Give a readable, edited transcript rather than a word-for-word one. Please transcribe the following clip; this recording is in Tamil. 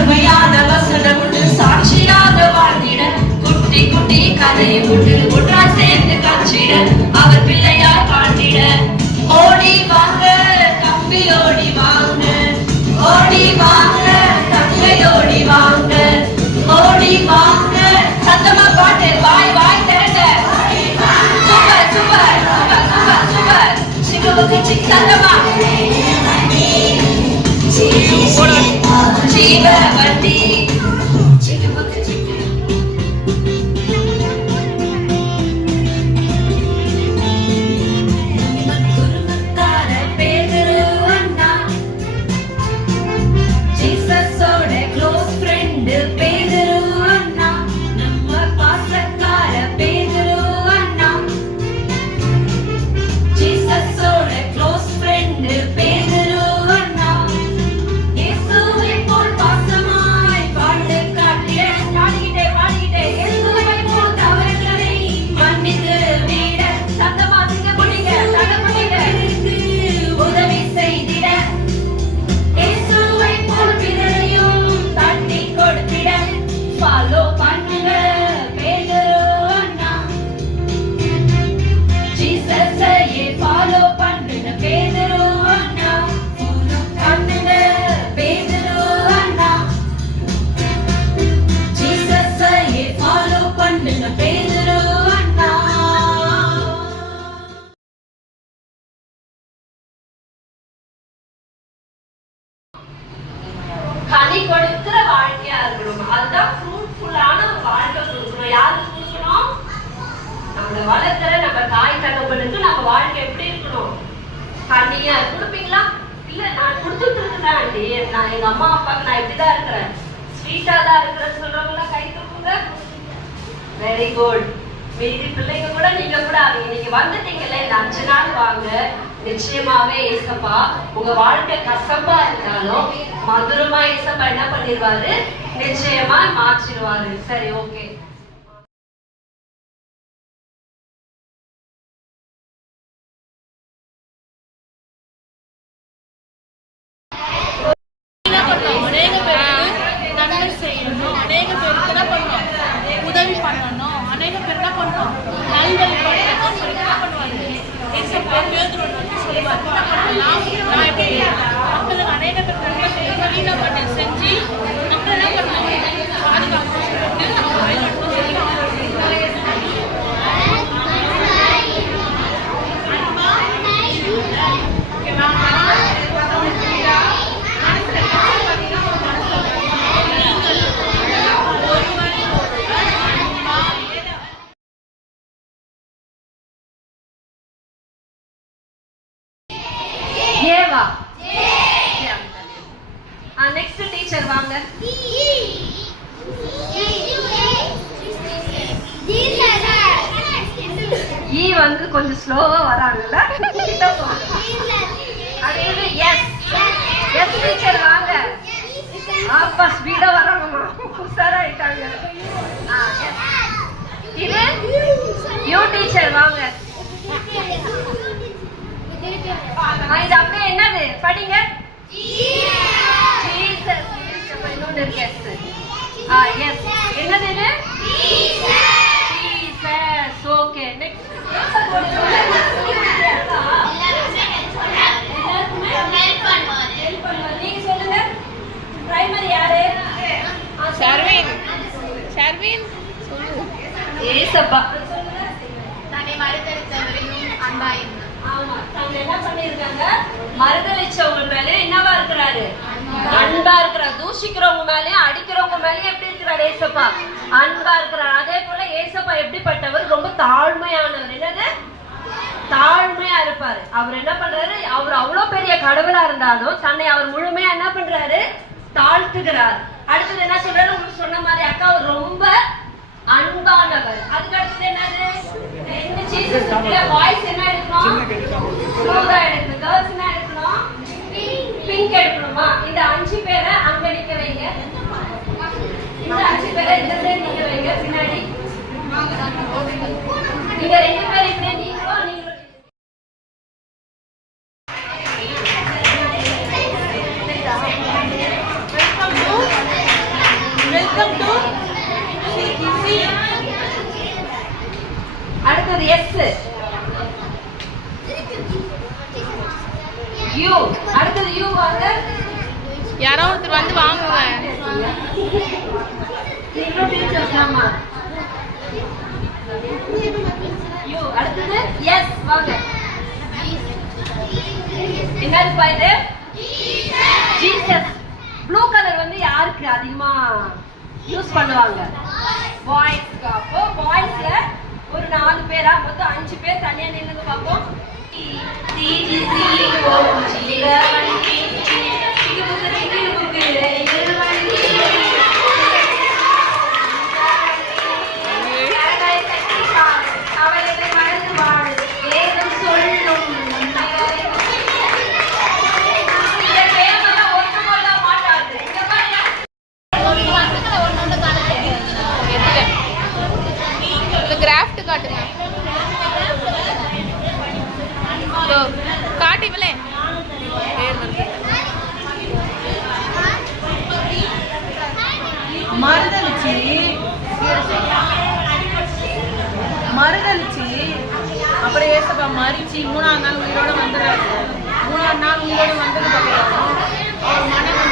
அருமையான வசனம் உண்டு சாட்சியாக வாழ்ந்திட குட்டி குட்டி கதை உண்டு ஒன்றா சேர்ந்து காட்சிட அவர் பிள்ளையார் வாழ்ந்திட ஓடி வாங்க தம்பி ஓடி வாங்க ஓடி வாங்க தங்கை ஓடி வாங்க ஓடி வாங்க சத்தமா பாட்டு வாய் வாய் திறங்க சூப்பர் சூப்பர் சூப்பர் சூப்பர் சிங்கமுக்கு சத்தமா ஜீவவதி கனி கொடுக்கிற வாழ்க்கையா இருக்கணும். அதுதான் ஃப்ரூட்ஃபுல்லான ஒரு வாழ்க்கை கொடுக்கணும். யாருக்கு கொடுக்கணும்? நம்மளை வளர்க்கிற நம்ம தாய் தகப்பனுக்கு நம்ம வாழ்க்கை எப்படி இருக்கணும்? கனியா கொடுப்பீங்களா? இல்ல நான் கொடுத்துட்டு இருக்கிறேன் ஆண்டி, நான் எங்க அம்மா அப்பாவுக்கு நான் இப்படிதான் இருக்கிறேன், ஸ்வீட்டா தான் இருக்கிறேன்னு சொல்றவங்க கை தூக்குங்க. Very good. மீதி பிள்ளைங்க கூட நீங்க கூட ஆவீங்க. நீங்க வந்துட்டீங்கல்ல, இந்த 5 நாள் வாங்க. நிச்சயமாவே ஏசப்பா உங்க வாழ்க்கை கசப்பா இருந்தாலும் மதுரமா ஏசப்பா என்ன பண்ணிடுவாரு? நிச்சயமா மாற்றிடுவாரு. சரி, ஓகே. உதவி பண்ணணும், அநேக பேர் என்ன பண்ணணும், நல்வழி பண்ணணும் சொல்லி என்ன பண்ணுவாங்க, நான் எப்படி மக்களுக்கு அநேக பேர் நன்மை செய்ய செஞ்சு நம்ம என்ன பண்ணணும், பாதுகாப்பு சொல்லிட்டு நம்ம வழிநடத்தணும் சொல்லி நெக்ஸ்ட் டீச்சர் வாங்க. ஈ வந்து கொஞ்சம் ஸ்லோவா வராங்கல்ல, அதே எஸ் எஸ் டீச்சர் வாங்க. அப்பா ஸ்பீடா வராங்கம்மா, உஷாராயிட்டாங்க. இது யூ டீச்சர் வாங்க. இது அப்படியே என்னது படிங்க. என்னது இது? ஜீசஸ். Okay, next. நீங்க சொல்லுங்க. பிரைமரி யாரு? ஷர்வின். ஷர்வின் ஏசப்பா. தன்னை மறுதலித்தவரையும் அன்பாயிருந்தார். ஆமா, தாங்க என்ன பண்ணிருக்காங்க? மறுதலிச்சவங்க மேல என்னவா இருக்கிறாரு? அன்பா இருக்கிறார். தூஷிக்கிறவங்க மேலயும் அடிக்கிறவங்க மேலயும் எப்படி இருக்கிறார்? ஏசப்பா அன்பா இருக்கிறார். அதே போல ஏசப்பா எப்படிப்பட்டவர்? ரொம்ப தாழ்மையானவர். என்னது? தாழ்மையா இருப்பாரு. அவர் என்ன பண்றாரு? அவர் அவ்வளவு பெரிய கடவுளா இருந்தாலும் தன்னை அவர் முழுமையா என்ன பண்றாரு? தாழ்த்துகிறார். அடுத்தது என்ன சொல்றாரு? உங்களுக்கு சொன்ன மாதிரி அக்கா அவர் ரொம்ப அன்பானவர். அதுக்கு அடுத்தது என்னது? வாய்ஸ் என்ன எடுக்கணும்? ஸ்லோவா எடுக்கணும். கேர்ள்ஸ் என்ன எடுக்கணும்? பிங்க் எடுக்கணுமா? இந்த 5 பேரை அங்க நிக்க வைங்க. இந்த 5 பேரை இந்த சைடு நிக்க வைங்க. பின்னாடி நீங்க 2 பேர் இப்படி நீங்களும் நீங்களும் வெல்கம் டு அடுத்தது எஸ். யூ. அடுத்தது யூ வாங்க. யாரோ ஒருத்தர் வந்து வாங்குங்க. நீங்களும் டீச்சர்ஸ் தாமா. யூ. அடுத்தது எஸ் வாங்க. என்னது இது? ஜீசஸ். ப்ளூ கலர் வந்து யாருக்கு அதிகமா யூஸ் பண்ணுவாங்க? பாய்ஸ்க்கு. அப்போ பாய்ஸ்ல ஒரு 4 பேரா மொத்தம் 5 பேர் தனியா நின்னுங்க பாப்போம். கிராஃப்ட் காட்டுங்க. காட்டிவலே மருதளிச்சி அப்புறம் ஏசப்பா மறிச்சு 3ஆம் நாள் உயிரோட வந்துடுறாரு. 3ஆம் நாள் உயிரோட வந்தது அவர் மனம்